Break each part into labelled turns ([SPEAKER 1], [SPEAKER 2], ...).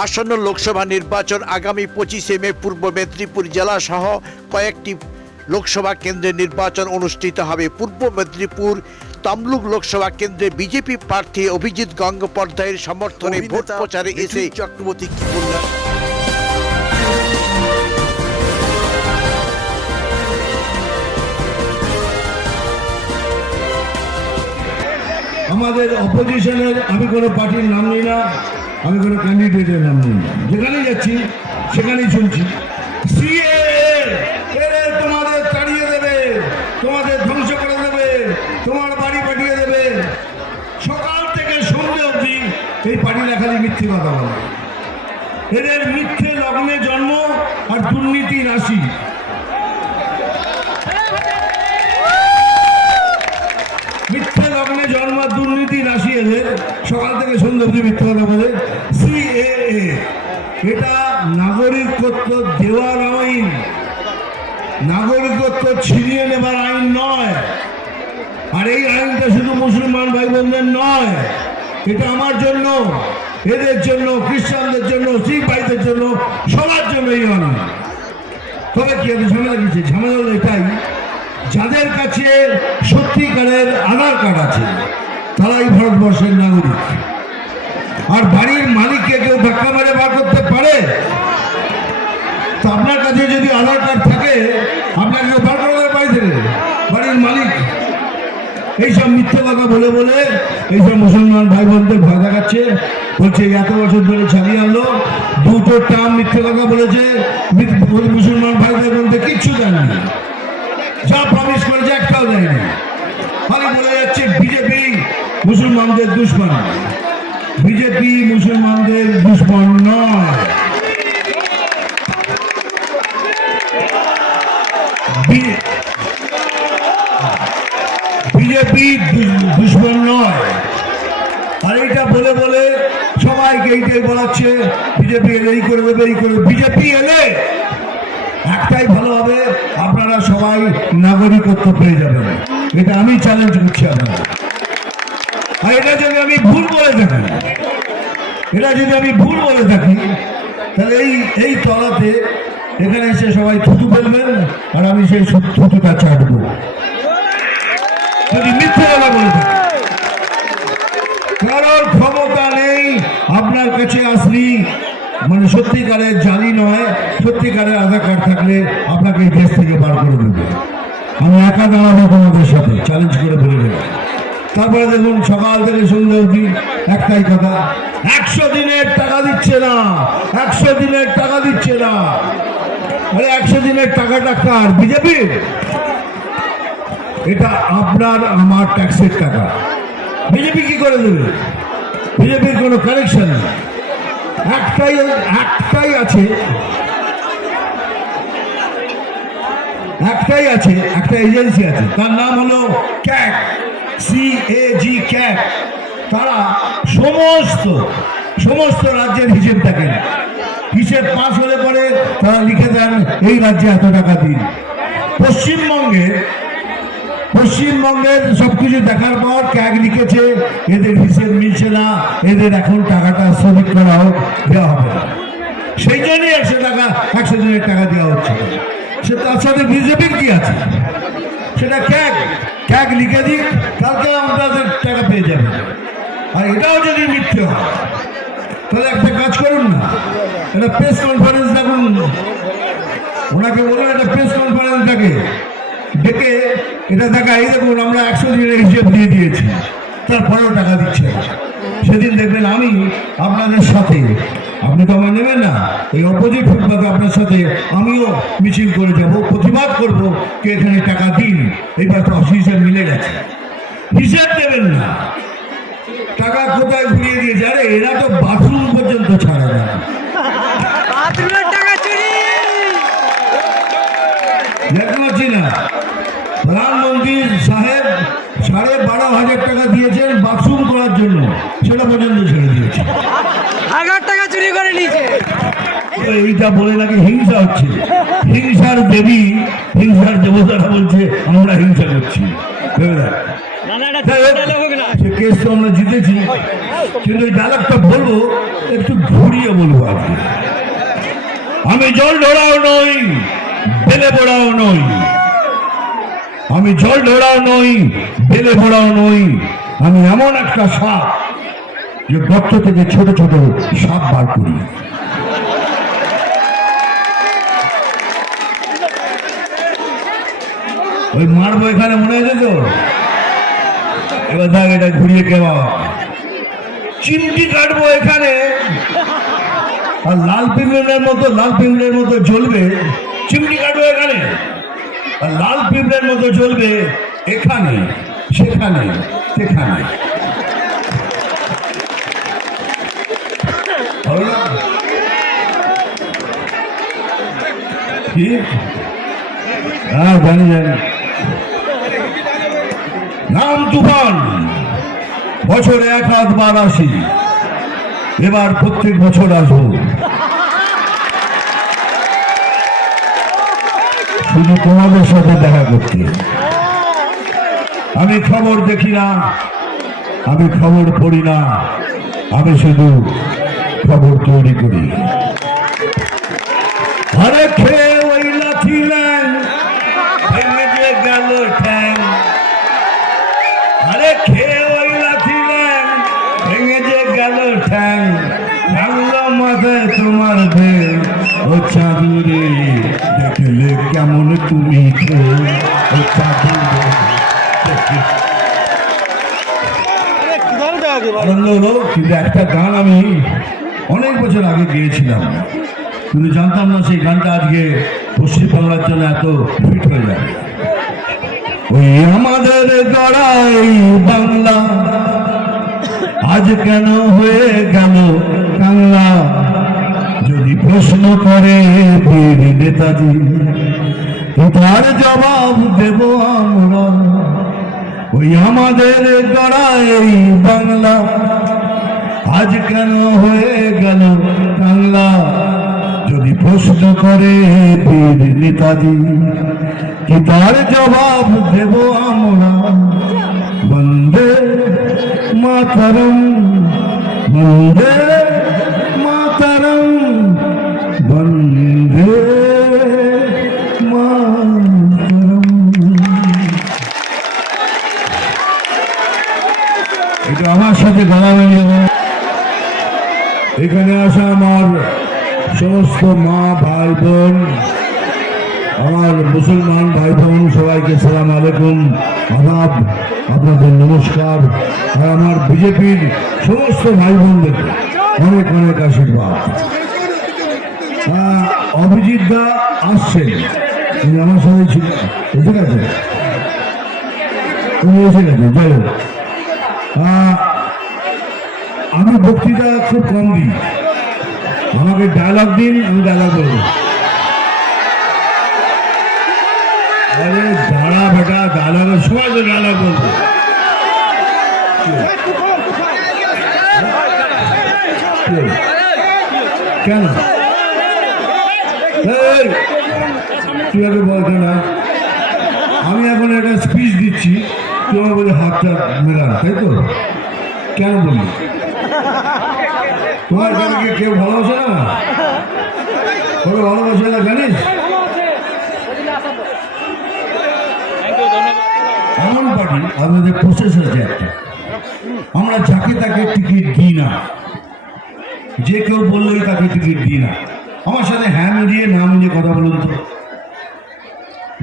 [SPEAKER 1] আসন্ন লোকসভা নির্বাচন আগামী পঁচিশে মে পূর্ব মেদিনীপুর জেলা সহ কয়েকটি লোকসভা কেন্দ্রে নির্বাচন অনুষ্ঠিত হবে। পূর্ব মেদিনীপুর তমলুক লোকসভা কেন্দ্রে বিজেপি প্রার্থী অভিজিৎ গঙ্গোপাধ্যায়ের সমর্থনে ভোট প্রচারে এসে চক্রবর্তী কি বললেন?
[SPEAKER 2] আমাদের অপোজিশনের আমি কোনো পার্টির নাম নিই না। আমি কোনো ক্যান্ডিডেটের নাম নিই। না যেখানেই যাচ্ছি, সেখানেই শুনছি তোমাদের দেবে, তোমাদের করে দেবে, তোমার বাড়ি দেবে। সকাল থেকে অবধি এই পার্টিরা খালি মিথ্যে কথা বলে। এদের মিথ্যে লগ্নে জন্ম আর দুর্নীতি রাশি মিথ্যে লগ্নে জন্ম দুর্নীতি রাশি এদের সকাল থেকে সন্ধ্যা অবধি মিথ্যে সিএএ, এটা নাগরিকত্ব দেওয়ার আইন নাগরিকত্ব ছিনিয়ে নেবার আইন নয়। আর এই আইনটা শুধু মুসলমান ভাই বোনদের নয়, এটা আমার জন্য, এদের জন্য, খ্রিস্টানদের জন্য, শিখ ভাইদের জন্য, সবার জন্য এই আইন তবে কি আমি ঝামেলা দিচ্ছি ঝামেলা এটাই যাদের কাছে সত্যিকারের আধার কার্ড আছে, তারাই ভারতবর্ষের নাগরিক। আর বাড়ির মালিককে কেউ ধাক্কা মেরে বার করতে পারে? তো আপনার কাছে যদি আধার কার্ড থাকে, আপনাকে বার করে দেবে বাড়ির মালিক। এইসব মিথ্যে কথা বলে বলে এইসব মুসলমান ভাই বোনদের ভয় দেখাচ্ছে। বলছে এত বছর ধরে ছাড়িয়ে আনলো। দুটো টার্ম মিথ্যে কথা বলেছে। মুসলমান ভাই বোনদের কিচ্ছু দেয়নি যা প্রমিস করেছে একটাও দেয়নি। খালি বলে যাচ্ছে বিজেপি মুসলমানদের দুশ্মন। বিজেপি মুসলমানদের দুশ্মন নয়। বিজেপি দুশ্মন নয়। আর এইটা বলে বলে সবাইকে এইটাই বলাচ্ছে বিজেপি এলে এই করে দেবে, এই করে বিজেপি এলে একটাই ভালো হবে সবাই নাগরিকত্ব পেয়ে যাবেন এটা আমি চ্যালেঞ্জ করছি আপনারা এটা যদি আমি ভুল বলে থাকি, এটা যদি আমি ভুল বলে থাকি, তাহলে এই এই তলাতে এখানে এসে সবাই থুতু ফেলবেন আর আমি সেই থুতুটা চাটবো যদি মিথ্যে কথা বলে থাকি। কারোর ক্ষমতা নেই, আপনার কাছে আসলি মানে সত্যিকারের জালি নয় সত্যিকারের আধার কার্ড থাকলে আপনাকে এই দেশ থেকে বার করে দেবে। আমি একা দাঁড়াবো তোমাদের সাথে চ্যালেঞ্জ করে বলে দেবো। তারপরে দেখুন, সকাল থেকে সন্ধ্যে অবধি একটাই কথা, একশো দিনের টাকা দিচ্ছে না, একশো দিনের টাকা দিচ্ছে না। আরে, একশো দিনের টাকাটা কার? বিজেপির? এটা আপনার, আমার ট্যাক্সের টাকা। বিজেপি কি করে দেবে? বিজেপির কোনো কানেকশন নেই। একটাই একটাই আছে। একটাই আছে, একটা এজেন্সি আছে। তার নাম হলো ক্যাক সি এ জি ক্যাক তারা সমস্ত সমস্ত রাজ্যের হিসেব দেখেন। হিসেব পাস হলে পরে তারা লিখে দেন, এই রাজ্যে এত টাকা দিন। পশ্চিমবঙ্গে পশ্চিমবঙ্গের সবকিছু দেখার পর ক্যাগ লিখেছে, এদের হিসেব মিলছে না, এদের এখন টাকাটা স্থগিত করা হোক, দেওয়া হবে সেই জন্যই একশো টাকা, একশো জনের টাকা দেওয়া হচ্ছে। সে তার সাথে বিজেপির কি আছে? সেটা ক্যাগ ক্যাগ লিখে দিক, কালকে আমাদের টাকা পেয়ে যাবে। আর এটাও যদি মিথ্যে হয়, তাহলে একটা কাজ করুন না। একটা প্রেস কনফারেন্স দেখুন। ওনাকে বলুন একটা প্রেস কনফারেন্স ডাকে ডেকে এটা দেখা, এই দেখুন, আমরা একশো দিনের হিসেব দিয়ে দিয়েছি। তারপরেও টাকা দিচ্ছে। সেদিন দেখবেন আমি আপনাদের সাথে, আপনি তো আমার নেবেন না, এই অপোজিট ফুটপাতে আপনার সাথে, আমিও মিছিল করে যাব, প্রতিবাদ করব কে এখানে টাকা দিন। এইবার তো হিসেব মিলে গেছে। হিসেব দেবেন না। টাকা কোথায় ঘুরিয়ে দিয়েছে? আরে এরা তো বাথরুম পর্যন্ত ছাড়ে না। দেখতে পাচ্ছি না প্রধানমন্ত্রী সাহেব সাড়ে বারো হাজার টাকা দিয়েছেন বাথরুম করার জন্য। সেটা পর্যন্ত ছেড়ে দিয়েছে।
[SPEAKER 3] হাজার টাকা চুরি করে নিয়েছে।
[SPEAKER 2] এইটা বলে নাকি হিংসা হচ্ছে। হিংসার দেবী হিংসার দেবতারা বলছে আমরা হিংসা করছি। সে কেস তো আমরা জিতেছি। কিন্তু এই ডায়লগটা বলব একটু ঘুরিয়ে বলব আজকে। আমি জল ঢোড়াও নই বেলে পড়াও নই। আমি জল ঢোড়াও নই, বেলে পড়াও নই। আমি এমন একটা সাপ যে গর্ত থেকে ছোট ছোট সাপ বার করি। ওই মারবো এখানে মনে হয়েছে তো? এবার দেখ এটা ঘুরিয়ে কেমন চিমটি কাটবো এখানে। আর লাল পিঁপড়ের মতো, লাল পিঁপড়ের মতো জ্বলবে। চিমটি কাটবো এখানে? আর লাল পিঁপড়ের মতো জ্বলবে এখানে, সেখানে সেখানে। হ্যাঁ নাম তুফান। বছরে এক হাত বার আসি এবার প্রত্যেক বছর আসব। শুধু তোমাদের সাথে দেখা করতে আমি খবর দেখি না, আমি খবর পড়ি না, আমি শুধু খবর তৈরি করি। আরে খেয়ে কিন্তু একটা গান আমি অনেক বছর আগে গিয়েছিলাম কিন্তু জানতাম না সেই গানটা আজকে পশ্চিমবাংলার জন্য এত ফিট হয়ে যাবে। ওই আমাদের গড়াই বাংলা আজ কেন হয়ে গেল কাংলা যদি প্রশ্ন করে বীর নেতাজি। তার জবাব দেব আমরা। ওই আমাদের গড়াই বাংলা। আজ কেন হয়ে গেল বাংলা? যদি প্রশ্ন করে বীর নেতাজি কি তার জবাব দেব আমরা। বন্দে মাতরম, বন্দে আসা আমার সমস্ত মা, ভাই, বোন, আমার মুসলমান ভাই, বোন, সবাইকে সালাম আলাইকুম। আদাব, আপনাদের নমস্কার। আর আমার বিজেপির সমস্ত ভাই বোনদের অনেক অনেক আশীর্বাদ। অভিজিৎ দা আসছেন। তিনি আমার সাথে ছিল এসে গেছে উনি এসে গেছে যাই হোক। আমি বক্তৃতা খুব কম দিই। আমাকে ডায়লগ দিন, আমি ডায়লগ বলব আরে দাঁড়া বেটা ডায়লগের সময় তো ডায়লগ বলব কেন? তুই আগে বল কেন আমি এখন একটা স্পিচ দিচ্ছি তুই আমার বলে হাতটা মেলা তাই তো? কেন বললি? তোমার এখানে কি কেউ ভালোবাসে না? তবে ভালোবাসে না জানিস? এমন পার্টি আমাদের প্রসেস আছে একটা। আমরা যাকে তাকে টিকিট দিই না। যে কেউ বললেই তাকে টিকিট দিই না। আমার সাথে হ্যাঁ মিলিয়ে না মিলিয়ে কথা বলুন তো।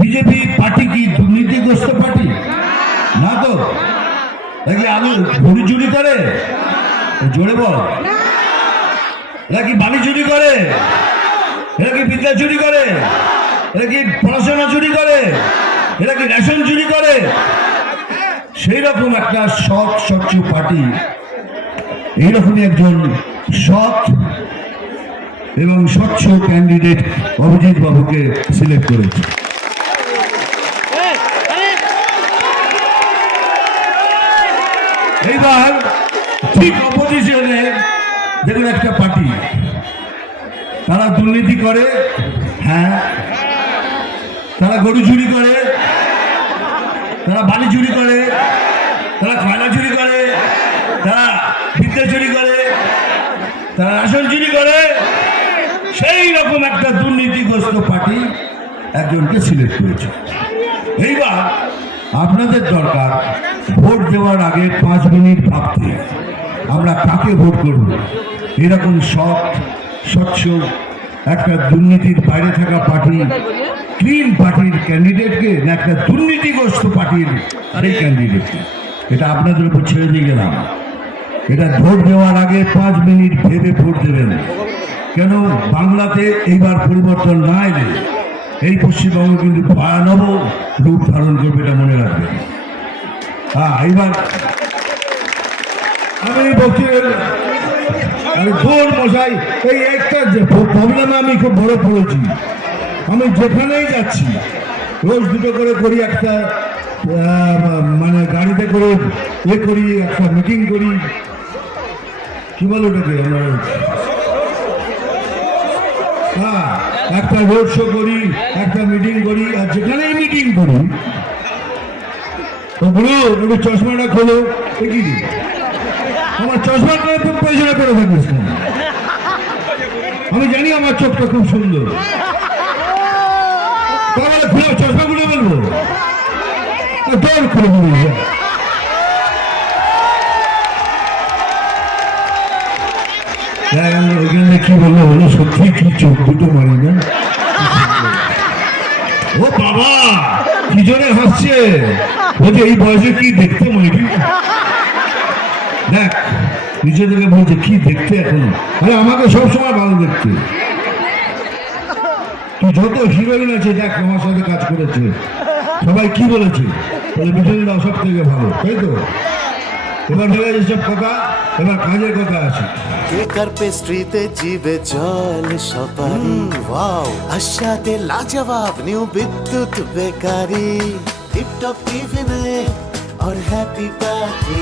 [SPEAKER 2] বিজেপি পার্টি কি দুর্নীতিগ্রস্ত পার্টি? না তো? নাকি আলু ভুড়ি চুরি করে? জোরে বল। এরা কি বালি চুরি করে? এরা কি বিদ্যা চুরি করে? এরা কি পড়াশোনা চুরি করে? এরা কি রেশন চুরি করে? সেই রকম একটা সৎ স্বচ্ছ পার্টি। এইরকমই একজন সৎ এবং স্বচ্ছ ক্যান্ডিডেট অভিজিৎ বাবুকে সিলেক্ট করেছে। এইবার ঠিক দেখুন একটা পার্টি। তারা দুর্নীতি করে হ্যাঁ। তারা গরু চুরি করে, তারা বালি চুরি করে, তারা কয়লা চুরি করে, তারা বিদ্যা চুরি করে, তারা রাশন চুরি করে। সেই রকম একটা দুর্নীতিগ্রস্ত পার্টি একজনকে সিলেক্ট করেছে। এইবার আপনাদের দরকার ভোট দেওয়ার আগে পাঁচ মিনিট ভাবতে। আমরা কাকে ভোট করব? এরকম সৎ, স্বচ্ছ একটা দুর্নীতির বাইরে থাকা পার্টি ক্লিন পার্টির ক্যান্ডিডেটকে না একটা দুর্নীতিগ্রস্ত পার্টির সেই ক্যান্ডিডেটকে এটা আপনাদের উপর ছেড়ে দিয়ে গেলাম। এটা ভোট দেওয়ার আগে পাঁচ মিনিট ভেবে ভোট দেবেন। কেন? বাংলাতে এইবার পরিবর্তন না এলে এই পশ্চিমবঙ্গ কিন্তু ভয়ানব রূপ ধারণ করবে এটা মনে রাখবেন। হ্যাঁ এইবার আমি বলছি আরে ধর মশাই, এই একটা প্রবলেমে আমি খুব বড় পড়েছি আমি যেখানেই যাচ্ছি, রোজ দুটো করে করি একটা মানে গাড়িতে করে এ করি, একটা মিটিং করি। কি বলো ওটাকে আমরা? হ্যাঁ একটা রোড শো করি, একটা মিটিং করি, আর যেখানেই মিটিং করি, তো একটু চশমাটা খোলো এ কি রে? আমার চশমাটা তো পেছনে করে থাকিস আমি জানি আমার চোখটা খুব সুন্দর। খুলে চশমা খুলে বলব? তোর খুলে ওইখানে কি বলল বলো? সত্যি কি চোখ দুটো মারি না? ও বাবা, কি জোরে হাসছে? বলছে, এই বয়সে কি দেখতে মাইরি? দেখ নিজে থেকে বলছে কি দেখতে এখন আরে আমাকে সবসময় ভালো দেখতে তুই যত হিরোইন আছে দেখ আমার সাথে কাজ করেছে সবাই কি বলেছে বলে মিঠুন দাও সব থেকে ভালো তাই তো এবার হয়ে গেছে সব কথা এবার কাজের কথা আছে
[SPEAKER 4] কেকার পেস্ট্রিতে জিবে জল সপারি ওয়াও আশাতে লাজবাব নিউ বিদ্যুৎ বেকারি টিপটপ টিফিনে और हैप्पी पार्टी